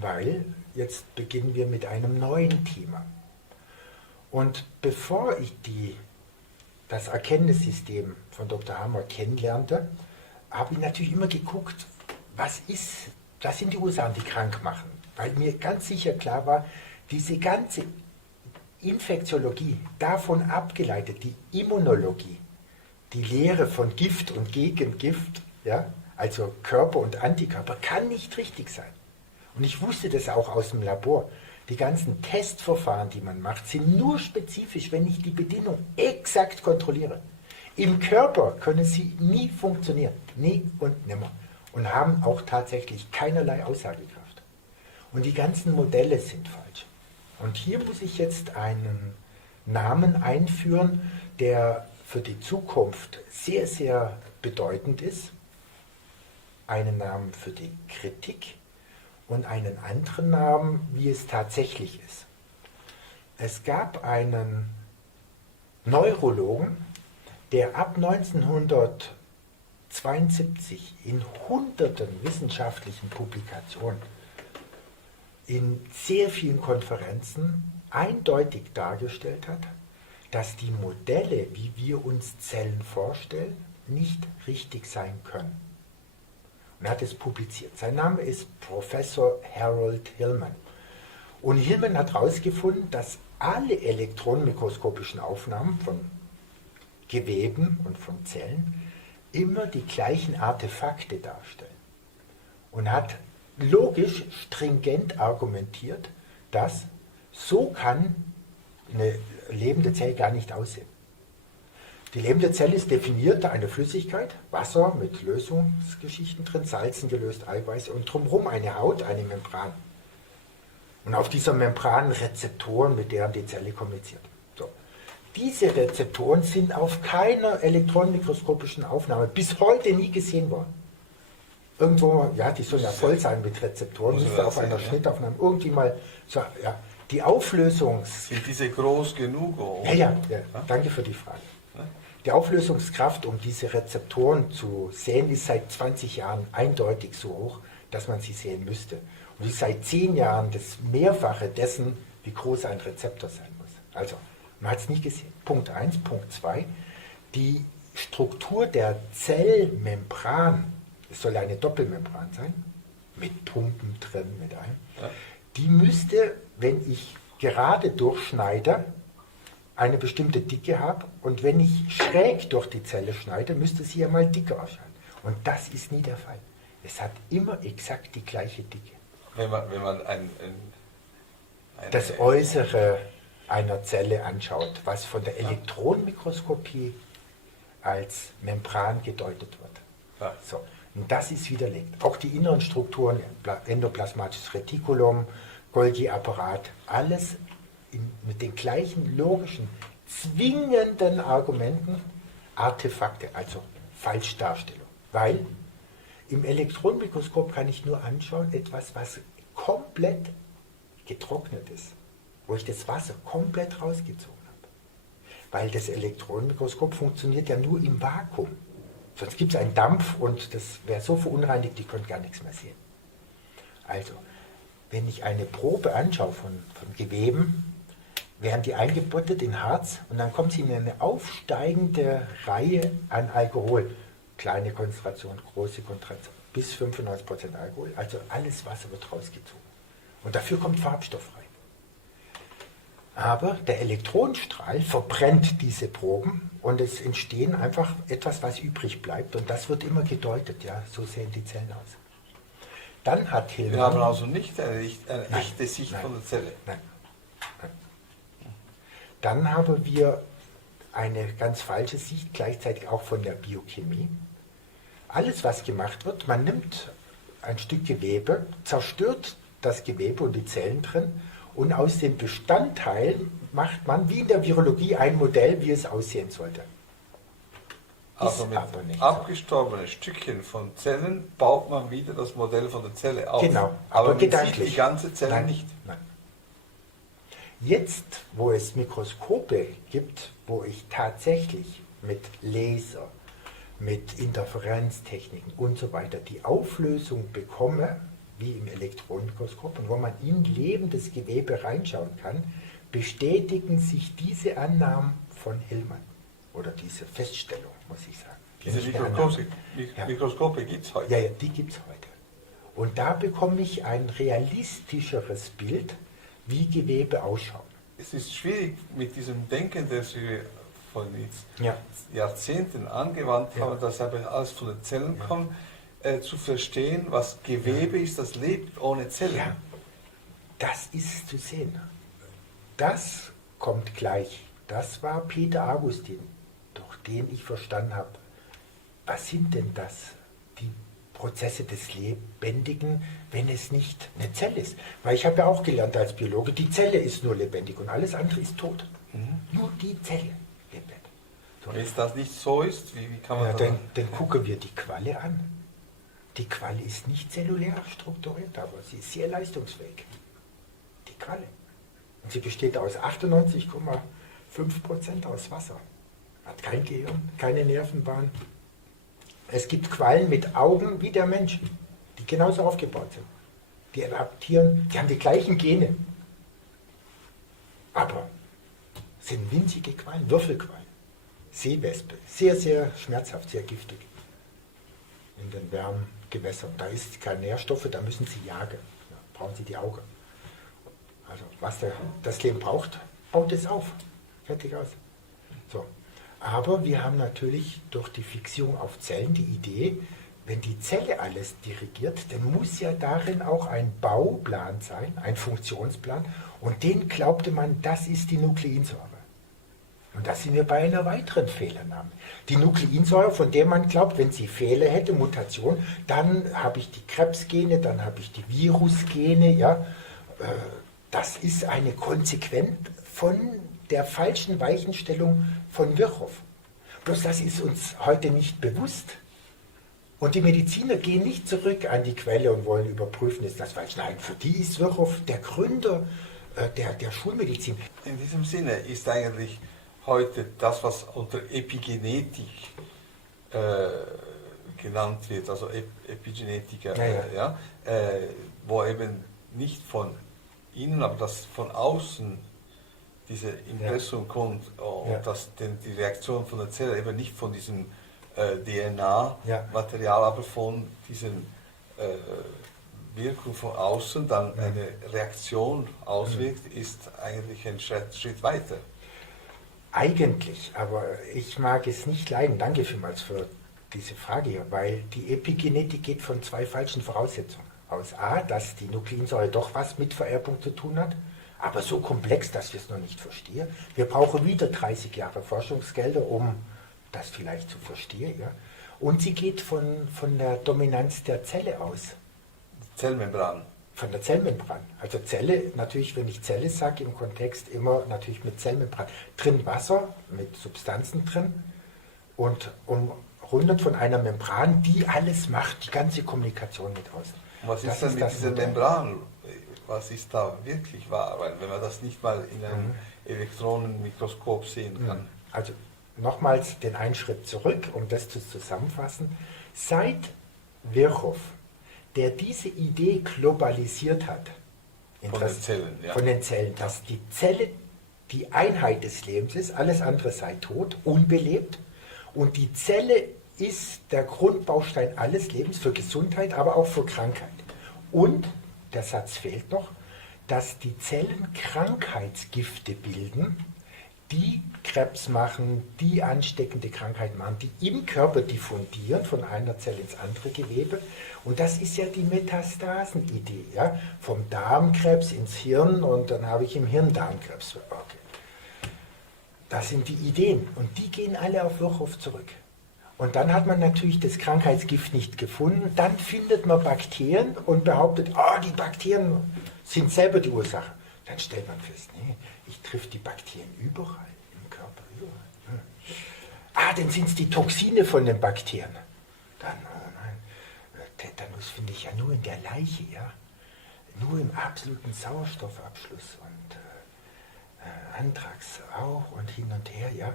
weil jetzt beginnen wir mit einem neuen Thema. Und bevor ich das Erkenntnissystem von Dr. Hammer kennenlernte, habe ich natürlich immer geguckt, was sind die Ursachen, die krank machen. Weil mir ganz sicher klar war, diese ganze Infektiologie, davon abgeleitet, die Immunologie, die Lehre von Gift und Gegengift, ja, also Körper und Antikörper, kann nicht richtig sein. Und ich wusste das auch aus dem Labor. Die ganzen Testverfahren, die man macht, sind nur spezifisch, wenn ich die Bedienung exakt kontrolliere. Im Körper können sie nie funktionieren, nie und nimmer. Und haben auch tatsächlich keinerlei Aussagekraft. Und die ganzen Modelle sind falsch. Und hier muss ich jetzt einen Namen einführen, der für die Zukunft sehr, sehr bedeutend ist. Einen Namen für die Kritik und einen anderen Namen, wie es tatsächlich ist. Es gab einen Neurologen, der ab 1972 in hunderten wissenschaftlichen Publikationen, in sehr vielen Konferenzen eindeutig dargestellt hat, dass die Modelle, wie wir uns Zellen vorstellen, nicht richtig sein können. Und er hat es publiziert. Sein Name ist Professor Harold Hillman. Und Hillman hat herausgefunden, dass alle elektronenmikroskopischen Aufnahmen von Geweben und von Zellen immer die gleichen Artefakte darstellen. Und hat logisch, stringent argumentiert, dass so kann eine lebende Zelle gar nicht aussehen. Die lebende Zelle ist definiert, eine Flüssigkeit, Wasser mit Lösungsgeschichten drin, Salzen gelöst, Eiweiß und drumherum eine Haut, eine Membran. Und auf dieser Membran Rezeptoren, mit deren die Zelle kommuniziert. So. Diese Rezeptoren sind auf keiner elektronenmikroskopischen Aufnahme bis heute nie gesehen worden. Irgendwo, ja, die sollen ja voll sein mit Rezeptoren, müsste auf einer Schnittaufnahme irgendwie mal, so, ja, die Sind diese groß genug? Oder? Ja, danke für die Frage. Die Auflösungskraft, um diese Rezeptoren zu sehen, ist seit 20 Jahren eindeutig so hoch, dass man sie sehen müsste. Und ist seit 10 Jahren das Mehrfache dessen, wie groß ein Rezeptor sein muss. Also, man hat es nicht gesehen. Punkt 1. Punkt 2. Die Struktur der Zellmembran, es soll eine Doppelmembran sein, mit Pumpen drin, mit allem, die müsste, wenn ich gerade durchschneide, eine bestimmte Dicke habe und wenn ich schräg durch die Zelle schneide, müsste sie ja mal dicker erscheinen. Und das ist nie der Fall. Es hat immer exakt die gleiche Dicke. Wenn man das Äußere einer Zelle anschaut, was von der Elektronenmikroskopie als Membran gedeutet wird. Ja. So. Und das ist widerlegt. Auch die inneren Strukturen, endoplasmatisches Retikulum, Golgi-Apparat, alles mit den gleichen logischen, zwingenden Argumenten, Artefakte, also Falschdarstellung. Weil im Elektronenmikroskop kann ich nur anschauen, etwas, was komplett getrocknet ist, wo ich das Wasser komplett rausgezogen habe. Weil das Elektronenmikroskop funktioniert ja nur im Vakuum. Sonst gibt es einen Dampf und das wäre so verunreinigt, die könnt gar nichts mehr sehen. Also, wenn ich eine Probe anschaue von Geweben, werden die eingebottet in Harz und dann kommt sie in eine aufsteigende Reihe an Alkohol. Kleine Konzentration, große Konzentration, bis 95% Alkohol. Also alles Wasser wird rausgezogen. Und dafür kommt Farbstoff rein. Aber der Elektronenstrahl verbrennt diese Proben und es entstehen einfach etwas, was übrig bleibt. Und das wird immer gedeutet, ja, so sehen die Zellen aus. Dann hat Hillman... Wir haben also nicht eine echte Sicht von der Zelle. Nein. Dann haben wir eine ganz falsche Sicht, gleichzeitig auch von der Biochemie. Alles, was gemacht wird, man nimmt ein Stück Gewebe, zerstört das Gewebe und die Zellen drin und aus den Bestandteilen macht man wie in der Virologie ein Modell, wie es aussehen sollte. Also mit abgestorbenen Stückchen von Zellen baut man wieder das Modell von der Zelle auf. Genau, aber man gedanklich. sieht die ganze Zelle Nein, nicht. Nein. Jetzt, wo es Mikroskope gibt, wo ich tatsächlich mit Laser, mit Interferenztechniken und so weiter die Auflösung bekomme, wie im Elektronenmikroskop, und wo man in lebendes Gewebe reinschauen kann, bestätigen sich diese Annahmen von Hillmann oder diese Feststellung, muss ich sagen. Diese Mikroskope gibt es heute? Ja, die gibt es heute. Und da bekomme ich ein realistischeres Bild, wie Gewebe ausschauen. Es ist schwierig mit diesem Denken, das wir von Jahrzehnten angewandt haben, dass aber alles von den Zellen kommt, zu verstehen, was Gewebe ist, das lebt ohne Zellen. Ja, das ist zu sehen. Das kommt gleich. Das war Peter Augustin, durch den ich verstanden habe, was sind denn das, die Prozesse des Lebendigen, wenn es nicht eine Zelle ist? Weil ich habe ja auch gelernt als Biologe, die Zelle ist nur lebendig und alles andere ist tot. Nur die Zelle lebt. So. Wenn es das nicht so ist, wie kann man dann gucken wir die Qualle an. Die Qualle ist nicht zellulär strukturiert, aber sie ist sehr leistungsfähig. Die Qualle. Und sie besteht aus 98,5% aus Wasser. Hat kein Gehirn, keine Nervenbahn. Es gibt Quallen mit Augen wie der Mensch, die genauso aufgebaut sind. Die adaptieren, die haben die gleichen Gene. Aber sind winzige Quallen, Würfelquallen. Seewespe, sehr, sehr schmerzhaft, sehr giftig. In den warmen Gewässern. Da ist keine Nährstoffe, da müssen sie jagen. Da brauchen sie die Augen. Also was das Leben braucht, baut es auf. Fertig aus. So. Aber wir haben natürlich durch die Fixierung auf Zellen die Idee, wenn die Zelle alles dirigiert, dann muss ja darin auch ein Bauplan sein, ein Funktionsplan. Und den glaubte man, das ist die Nukleinsäure. Und da sind wir bei einer weiteren Fehlannahme. Die Nukleinsäure, von der man glaubt, wenn sie Fehler hätte, Mutation, dann habe ich die Krebsgene, dann habe ich die Virusgene. Ja? Das ist eine Konsequenz von der falschen Weichenstellung von Virchow. Bloß das ist uns heute nicht bewusst. Und die Mediziner gehen nicht zurück an die Quelle und wollen überprüfen, ist das falsch. Nein, für die ist Virchow der Gründer der Schulmedizin. In diesem Sinne ist eigentlich heute das, was unter Epigenetik genannt wird, also Epigenetiker, wo eben nicht von innen, aber das von außen diese Impressum kommt und dass die Reaktion von der Zelle eben nicht von diesem DNA-Material, aber von diesen Wirkung von außen dann eine Reaktion auswirkt, ist eigentlich ein Schritt weiter. Eigentlich, aber ich mag es nicht leiden. Danke vielmals für diese Frage hier, weil die Epigenetik geht von zwei falschen Voraussetzungen aus. A, dass die Nukleinsäure doch was mit Vererbung zu tun hat, aber so komplex, dass wir es noch nicht verstehen. Wir brauchen wieder 30 Jahre Forschungsgelder, um das vielleicht zu verstehen. Ja? Und sie geht von der Dominanz der Zelle aus. Zellmembran. Von der Zellmembran. Also Zelle, natürlich, wenn ich Zelle sage, im Kontext immer natürlich mit Zellmembran. Drin Wasser mit Substanzen drin und umrundet von einer Membran, die alles macht, die ganze Kommunikation mit außen. Was ist denn mit dieser Membran? Was ist da wirklich wahr? Weil wenn man das nicht mal in einem Elektronenmikroskop sehen kann. Also nochmals den einen Schritt zurück, um das zu zusammenfassen. Seit Virchow, der diese Idee globalisiert hat, von den Zellen, dass die Zelle die Einheit des Lebens ist, alles andere sei tot, unbelebt, und die Zelle ist der Grundbaustein alles Lebens für Gesundheit, aber auch für Krankheit. Und, der Satz fehlt noch, dass die Zellen Krankheitsgifte bilden, die Krebs machen, die ansteckende Krankheiten machen, die im Körper diffundieren von einer Zelle ins andere Gewebe. Und das ist ja die Metastasenidee, ja? Vom Darmkrebs ins Hirn und dann habe ich im Hirn Darmkrebs. Okay. Das sind die Ideen und die gehen alle auf Virchow zurück. Und dann hat man natürlich das Krankheitsgift nicht gefunden. Dann findet man Bakterien und behauptet, die Bakterien sind selber die Ursache. Dann stellt man fest, nee, ich triff die Bakterien überall im Körper. Überall. Dann sind es die Toxine von den Bakterien. Dann, Tetanus finde ich ja nur in der Leiche, ja. Nur im absoluten Sauerstoffabschluss und Anthrax auch und hin und her, ja.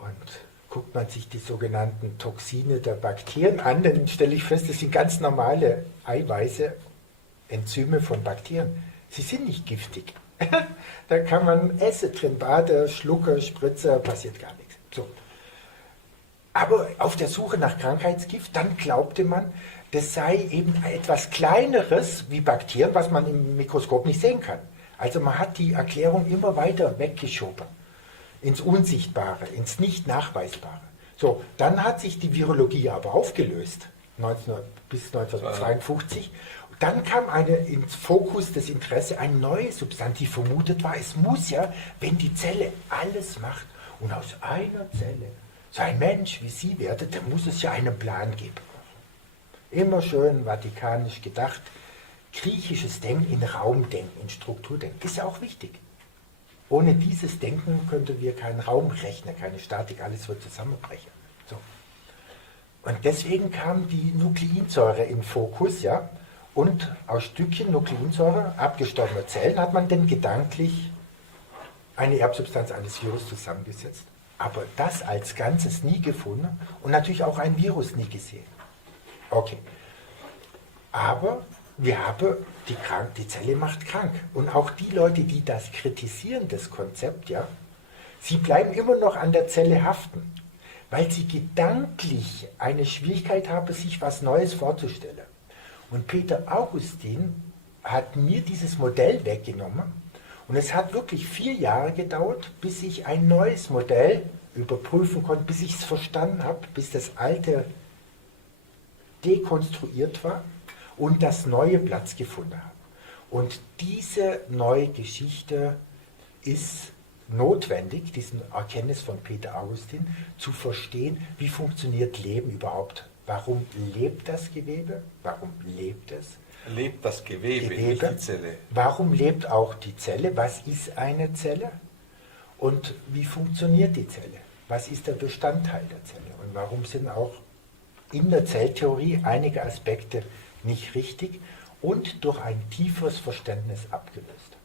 Und guckt man sich die sogenannten Toxine der Bakterien an, dann stelle ich fest, das sind ganz normale Eiweiße Enzyme von Bakterien. Sie sind nicht giftig. Da kann man essen drin, Bade, Schlucke, Spritze, passiert gar nichts. So. Aber auf der Suche nach Krankheitsgift, dann glaubte man, das sei eben etwas Kleineres wie Bakterien, was man im Mikroskop nicht sehen kann. Also man hat die Erklärung immer weiter weggeschoben, ins Unsichtbare, ins Nicht-Nachweisbare. So, dann hat sich die Virologie aber aufgelöst, bis 1952. Dann kam ins Fokus des Interesses eine neue Substanz, die vermutet war, es muss ja, wenn die Zelle alles macht und aus einer Zelle so ein Mensch wie Sie werdet, dann muss es ja einen Plan geben. Immer schön vatikanisch gedacht, griechisches Denken in Raumdenken, in Strukturdenken, ist ja auch wichtig. Ohne dieses Denken könnten wir keinen Raum rechnen, keine Statik, alles wird zusammenbrechen. So. Und deswegen kam die Nukleinsäure in Fokus, ja, und aus Stückchen Nukleinsäure, abgestorbene Zellen, hat man dann gedanklich eine Erbsubstanz eines Virus zusammengesetzt. Aber das als Ganzes nie gefunden und natürlich auch ein Virus nie gesehen. Okay. Aber wir haben, die Zelle macht krank. Und auch die Leute, die das kritisieren, das Konzept, ja, sie bleiben immer noch an der Zelle haften, weil sie gedanklich eine Schwierigkeit haben, sich was Neues vorzustellen. Und Peter Augustin hat mir dieses Modell weggenommen und es hat wirklich 4 Jahre gedauert, bis ich ein neues Modell überprüfen konnte, bis ich es verstanden habe, bis das alte dekonstruiert war und das neue Platz gefunden hat. Und diese neue Geschichte ist notwendig, diesen Erkenntnis von Peter Augustin, zu verstehen, wie funktioniert Leben überhaupt. Warum lebt das Gewebe? Warum lebt es? Lebt das Gewebe, nicht die Zelle. Warum lebt auch die Zelle? Was ist eine Zelle? Und wie funktioniert die Zelle? Was ist der Bestandteil der Zelle? Und warum sind auch in der Zelltheorie einige Aspekte nicht richtig und durch ein tieferes Verständnis abgelöst?